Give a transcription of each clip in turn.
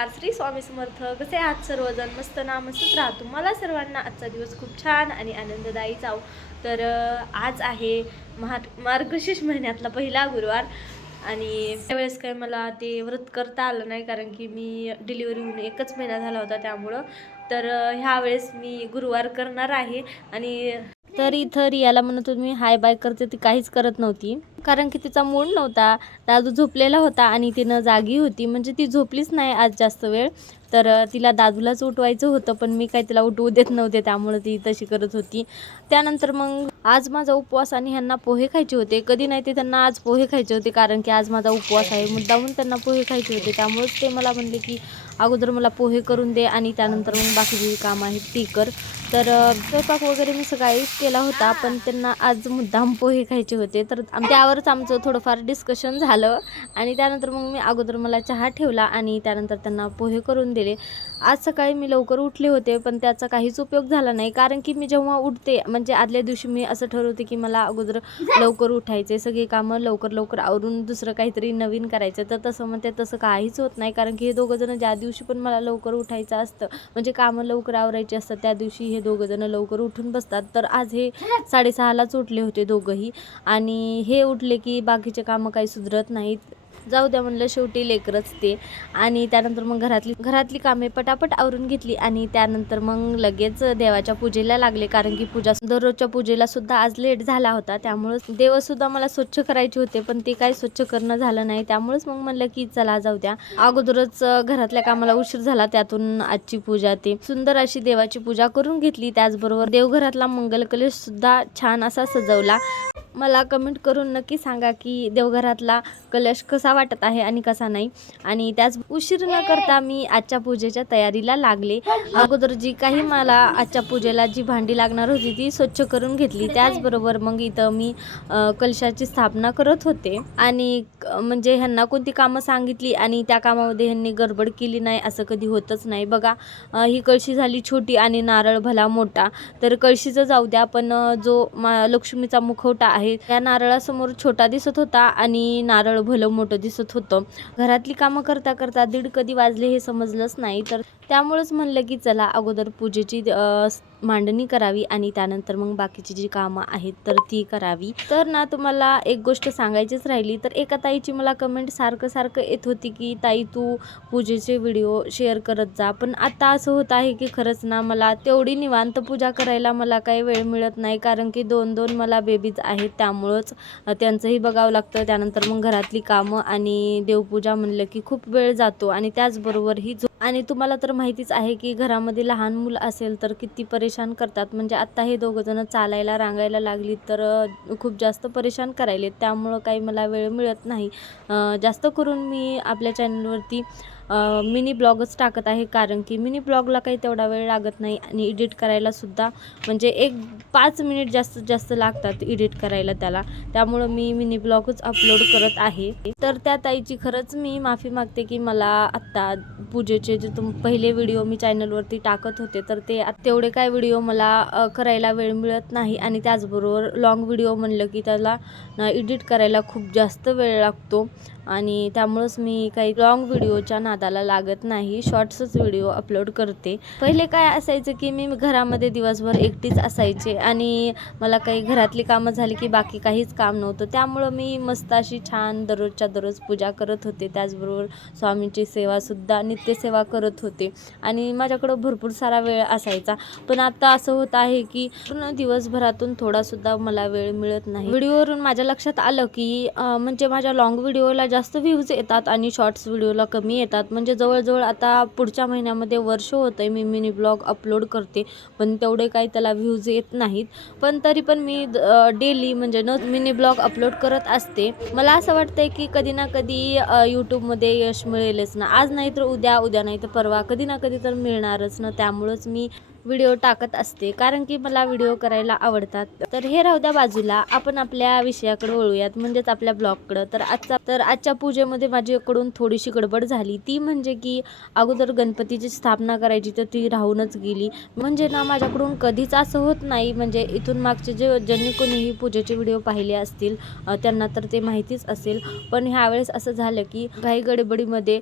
नमस्कार. श्री स्वामी समर्थ. कसे आहात सर्वजण? मस्त ना मस्तच राहतो. तुम्हाला सर्वांना आजचा दिवस खूप छान आणि आनंददायी जाऊ तर आज आहे महा मार्गशीर्ष महिन्यातला पहिला गुरुवार आणि त्यावेळेस काही मला ते व्रत करता आलं नाही कारण की मी डिलिव्हरी होऊन एकच महिना झाला होता त्यामुळं. तर ह्यावेळेस मी गुरुवार करणार आहे आणि तर इथं रियाला म्हणत होती मी हाय बाय करते. ती काहीच करत नव्हती. कारण की तिचा मूड नव्हता दादू झोपलेला होता आणि तिनं जागी होती. म्हणजे ती झोपलीच नाही आज जास्त वेळ. तर तिला दादूलाच उठवायचं होतं पण मी काही तिला उठवू देत नव्हते त्यामुळे ती तशी करत होती. त्यानंतर मग आज माझा उपवास आणि ह्यांना पोहे खायचे होते. कधी नाही ते त्यांना आज पोहे खायचे होते कारण की आज माझा उपवास आहे. मुद्दामून त्यांना पोहे खायचे होते. त्यामुळेच ते मला म्हणले की अगोदर मला पोहे करून दे आणि त्यानंतर मग बाकीची जी कामं आहेत ती कर. तर स्वयंपाक वगैरे मी सकाळीच केला होता पण त्यांना आज मुद्दाम पोहे खायचे होते. तर आम- त्यावरच आमचं थोडंफार डिस्कशन झालं. आणि त्यानंतर मग मी अगोदर मला चहा ठेवला आणि त्यानंतर त्यांना पोहे करून दिले. आज सकाळी मी लवकर उठले होते पण त्याचा काहीच उपयोग झाला नाही. कारण की मी जेव्हा उठते म्हणजे आदल्या दिवशी मी असं ठरवते की मला अगोदर लवकर उठायचे सगळी कामं लवकर लवकर आवरून दुसरं काहीतरी नवीन करायचं. तर तसं म्हणते तसं काहीच होत नाही. कारण की हे दोघंजणं ज्या दिवशी पण मला लवकर उठायचं असतं म्हणजे कामं लवकर आवरायची असतात त्या दिवशी हे दोघंजणं लवकर उठून बसतात. तर आज हे साडेसहालाच उठले होते दोघंही. आणि हे उठ उठले की बाकीचे कामं काही सुधरत नाहीत. जाऊ द्या म्हणलं शेवटी लेकरच ते. आणि त्यानंतर मग घरातली घरातली कामे पटापट आवरून घेतली आणि त्यानंतर मग लगेच देवाच्या पूजेला लागले. कारण की पूजा दररोजच्या पूजेला सुद्धा आज लेट झाला होता. त्यामुळंच देवसुद्धा मला स्वच्छ करायचे होते पण ते काही स्वच्छ करणं झालं नाही. त्यामुळेच मग म्हणलं की चला जाऊ द्या. अगोदरच घरातल्या कामाला उशीर झाला. त्यातून आजची पूजा ते सुंदर अशी देवाची पूजा करून घेतली. त्याचबरोबर देवघरातला मंगल कलश सुद्धा छान असा सजवला. मला कमेंट करून नक्की सांगा की देवघरातला कलश कसा वाटत आहे आणि कसा नाही. आणि त्याच उशीर न करता मी आजच्या पूजेच्या तयारीला लागले. अगोदर जी काही मला आजच्या पूजेला जी भांडी लागणार होती ती स्वच्छ करून घेतली. त्याचबरोबर मग इथं मी कलशाची स्थापना करत होते. आणि म्हणजे ह्यांना कोणती कामं सांगितली आणि त्या कामामध्ये ह्यांनी गडबड केली नाही असं कधी होतच नाही. बघा ही कळशी झाली छोटी आणि नारळ भला मोठा. तर कळशीचं जाऊ द्या पण जो मा लक्ष्मीचा मुखवटा आहे त्या नारळासमोर छोटा दिसत होता आणि नारळ भलं मोठं दिसत होतं. घरातली कामं करता करता दीड कधी वाजले हे समजलंच नाही. तर त्यामुळंच म्हणलं की चला अगोदर पूजेची मांडणी करावी आणि त्यानंतर मग बाकीची जी कामं आहेत तर ती करावी. तर ना तुम्हाला एक गोष्ट सांगायचीच राहिली तर एका ताईची मला कमेंट सारखं सारखं येत होती की ताई तू पूजेचे व्हिडिओ शेअर करत जा. पण आता असं होत आहे की खरंच ना मला तेवढी निवांत पूजा करायला मला काही वेळ मिळत नाही कारण की दोन दोन मला बेबीज आहेत त्यामुळंच त्यांचंही बघावं लागतं. त्यानंतर मग घरातली कामं आणि देवपूजा म्हणलं की खूप वेळ जातो आणि त्याचबरोबर ही आणि तुम्हाला तर माहितीच आहे की घरामध्ये लहान मुलं असेल तर किती परेशान परेशान करतात. म्हणजे आत्ता हे दोघंजणं चालायला रांगायला लागली तर खूप जास्त परेशान करायले त्यामुळं काही मला वेळ मिळत नाही. जास्त करून मी आपल्या चॅनलवरती मिनी ब्लॉगच टाकत आहे. कारण की मिनी ब्लॉगला काही तेवढा वेळ लागत नाही आणि एडिट करायला सुद्धा म्हणजे एक पाच मिनिट जास्तीत जास्त लागतात एडिट करायला त्याला. त्यामुळं मी मिनी ब्लॉगच अपलोड करत आहे. तर त्या ताईची खरंच मी माफी मागते की मला आत्ता पूजेचे जे तुम पहिले व्हिडिओ मी चॅनलवरती टाकत होते तर ते तेवढे काय व्हिडिओ मला करायला वेळ मिळत नाही. आणि त्याचबरोबर लॉंग व्हिडिओ म्हणलं की त्याला एडिट करायला खूप जास्त वेळ लागतो. आणि त्यामुळंच मी काही लॉंग व्हिडिओच्या नादाला लागत नाही. शॉर्ट्सच व्हिडिओ अपलोड करते. पहिले काय असायचं की मी घरामध्ये दिवसभर एकटीच असायचे आणि मला काही घरातली कामं झाली की बाकी काहीच काम नव्हतं. त्यामुळं मी मस्त अशी छान दररोजच्या दररोज पूजा करत होते. त्याचबरोबर स्वामींची सेवासुद्धा नित्यसेवा करत होते. आणि माझ्याकडं भरपूर सारा वेळ असायचा. पण आता असं होत आहे की पूर्ण दिवसभरातून थोडासुद्धा मला वेळ मिळत नाही. व्हिडिओवरून माझ्या लक्षात आलं की म्हणजे माझ्या लॉंग व्हिडिओला जास्त जास्त व्ह्यूज येतात आणि शॉर्ट्स व्हिडिओला कमी येतात. म्हणजे जवळजवळ आता पुढच्या महिन्यामध्ये वर्ष होतं आहे मी मिनी ब्लॉग अपलोड करते. पण तेवढे काही त्याला व्ह्यूज येत नाहीत. पण तरी पण मी डेली म्हणजे न मिनी ब्लॉग अपलोड करत असते. मला असं वाटतंय की कधी ना कधी यूट्यूबमध्ये यश मिळेलच ना. आज नाही तर उद्या उद्या नाही तर परवा. कधी ना कधी तर मिळणारच ना. त्यामुळंच मी व्हिडिओ टाकत असते कारण की मला व्हिडिओ करायला आवडतात. तर हे राहू द्या बाजूला आपण आपल्या विषयाकडे वळूयात म्हणजेच आपल्या ब्लॉगकडं. तर आजचा तर आजच्या पूजेमध्ये माझ्याकडून थोडीशी गडबड झाली. ती म्हणजे की अगोदर गणपतीची स्थापना करायची तर ती राहूनच गेली. म्हणजे ना माझ्याकडून कधीच असं होत नाही म्हणजे इथून मागचे जे ज्यांनी कोणीही पूजेचे व्हिडिओ पाहिले असतील त्यांना तर ते माहितीच असेल. पण ह्यावेळेस असं झालं की घाई गडबडीमध्ये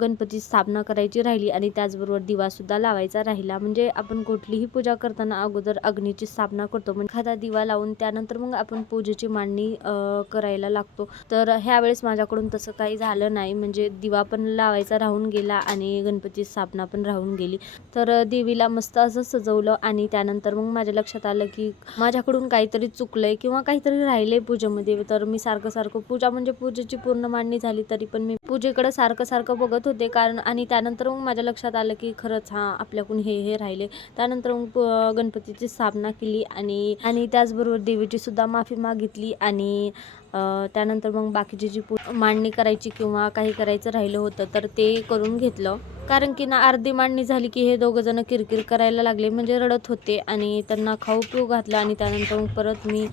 गणपती स्थापना करायची राहिली आणि त्याचबरोबर दिवासुद्धा लावायचा राहिला. म्हणजे आपण कुठलीही पूजा करताना अगोदर अग्नीची स्थापना करतो. म्हणजे एखादा दिवा लावून त्यानंतर मग आपण पूजेची मांडणी करायला लागतो. तर ह्यावेळेस माझ्याकडून तसं काही झालं नाही. म्हणजे दिवा पण लावायचा राहून गेला आणि गणपती स्थापना पण राहून गेली. तर देवीला मस्त असं सजवलं आणि त्यानंतर मग माझ्या लक्षात आलं की माझ्याकडून काहीतरी चुकलंय किंवा काहीतरी राहिलंय पूजेमध्ये. तर मी सारखं सारखं पूजा म्हणजे पूजेची पूर्ण मांडणी झाली तरी पण मी पूजेकडे सारखं सारखं बघत होते कारण आणि त्यानंतर मग माझ्या लक्षात आलं की खरंच हा आपल्याकडून हे हे राहिले. त्यानंतर मग प- गणपतीची स्थापना केली आणि आणि त्याचबरोबर देवीची सुद्धा माफी मागितली आणि त्यानंतर मग बाकीची जी पू मांडणी करायची किंवा काही करायचं राहिलं होतं तर ते करून घेतलं. कारण की ना अर्धी मांडणी झाली की हे दोघं जण किरकिर करायला लागले म्हणजे रडत होते आणि त्यांना खाऊ पिऊ घातलं आणि त्यानंतर मग परत मी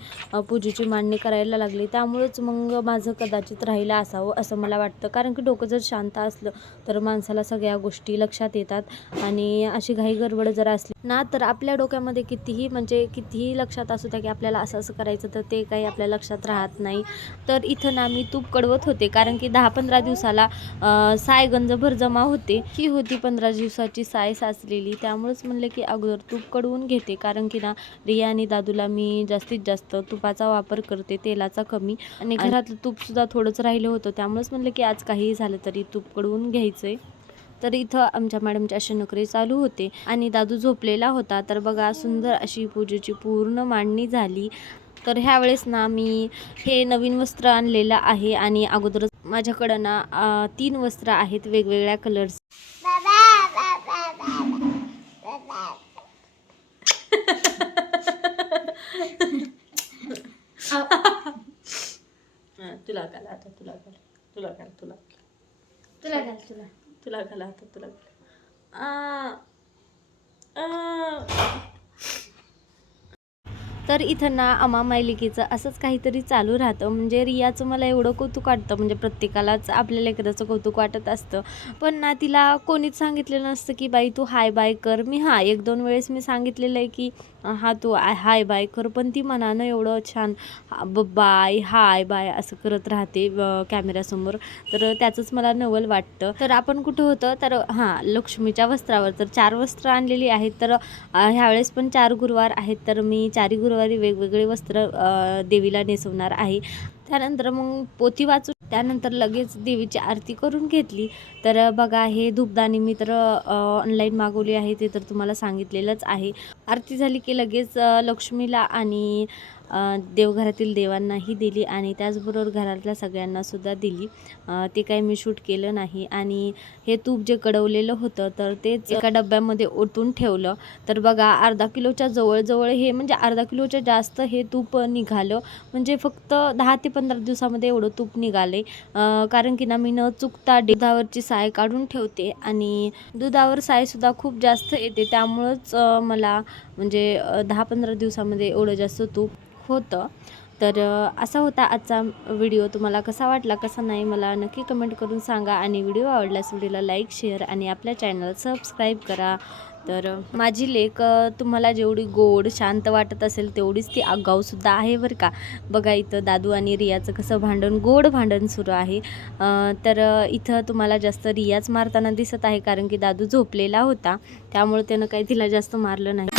पूजेची मांडणी करायला लागली. त्यामुळेच मग माझं कदाचित राहिलं असावं असं मला वाटतं. कारण की डोकं जर शांत असलं तर माणसाला सगळ्या गोष्टी लक्षात येतात आणि अशी घाई गडबड जर असली ना तर आपल्या डोक्यामध्ये कितीही म्हणजे कितीही लक्षात असू द्या की आपल्याला असं असं करायचं तर ते काही आपल्या लक्षात राहत नाही. तर इथं ना मी तूप कडवत होते कारण की दहा पंधरा दिवसाला साय गंजभर जमा होते. ही होती पंधरा दिवसाची साय साचलेली. त्यामुळेच म्हणलं की अगोदर तूप कडवून घेते कारण की ना रिया आणि दादूला मी जास्तीत जास्त तुपाचा वापर करते तेलाचा कमी. आणि घरातलं तूपसुद्धा थोडंच राहिलं होतं. त्यामुळेच म्हणलं की आज काहीही झालं तरी तूप कडवून घ्यायचं आहे तर इथं आमच्या मॅडमचे असे नखरे चालू होते. आणि दादू झोपलेला होता. तर बघा सुंदर अशी पूजेची पूर्ण मांडणी झाली. तर ह्यावेळेस ना मी हे नवीन वस्त्र आणलेलं आहे आणि अगोदरच माझ्याकडं ना तीन वस्त्र आहेत वेगवेगळ्या कलर्स तुला घाल आता तुला घाल तुला घाल तुला तुला घाल तुला. तुला घाल आता तुला घाल. आ. तर इथं ना अमा मायलिकेचं असंच काहीतरी चालू राहतं. म्हणजे रियाचं मला एवढं कौतुक वाटतं. म्हणजे प्रत्येकालाच आपल्या लेकराचं कौतुक वाटत असतं. पण ना तिला कोणीच सांगितलेलं नसतं की बाई तू हाय बाय कर. मी हा एक दोन वेळेस मी सांगितलेलं आहे की हा तू आय हाय बाय कर पण ती मनानं एवढं छान ब- बाय हाय बाय असं करत राहते कॅमेऱ्यासमोर तर त्याचंच मला नवल वाटतं. तर आपण कुठं होतं तर हां लक्ष्मीच्या वस्त्रावर. तर चार वस्त्र आणलेली आहेत. तर ह्यावेळेस पण चार गुरुवार आहेत. तर मी चारी गुरुवारी वेगवेगळे वस्त्र देवीला नेसवणार आहे. त्यानंतर मग पोथी वाचून त्यानंतर लगेच देवीची आरती करून घेतली. तर बघा हे धूपदाणी मी तर ऑनलाईन मागवली आहे ते तर तुम्हाला सांगितलेलंच आहे. आरती झाली की लगेच लक्ष्मीला आणि देवघरातील देवांनाही दिली आणि त्याचबरोबर घरातल्या सगळ्यांनासुद्धा दिली. ते काही मी शूट केलं नाही आणि हे तूप जे कडवलेलं होतं तर तेच एका डब्यामध्ये ओतून ठेवलं. तर बघा अर्धा किलोच्या जवळजवळ हे म्हणजे अर्धा किलोच्या जास्त हे तूप निघालं. म्हणजे फक्त दहा ते पंधरा दिवसामध्ये एवढं तूप निघाले. कारण की ना मी न चुकता दुधावरची साय काढून ठेवते आणि दुधावर सायसुद्धा खूप जास्त येते. त्यामुळंच मला म्हणजे दहा पंधरा दिवसामध्ये एवढं जास्त तूप होतं. तर असा होता आजचा व्हिडिओ. तुम्हाला कसा वाटला कसा नाही मला नक्की कमेंट करून सांगा आणि व्हिडिओ आवडल्यास व्हिडिओला लाईक शेअर आणि आपल्या चॅनल सबस्क्राईब करा. तर माझी लेक तुम्हाला जेवढी गोड शांत वाटत असेल तेवढीच ती आगाऊसुद्धा आहे बरं का. बघा इथं दादू आणि रियाचं कसं भांडण गोड भांडण सुरू आहे. तर इथं तुम्हाला जास्त रियाच मारताना दिसत आहे कारण की दादू झोपलेला होता. त्यामुळे त्यानं काही तिला जास्त मारलं नाही.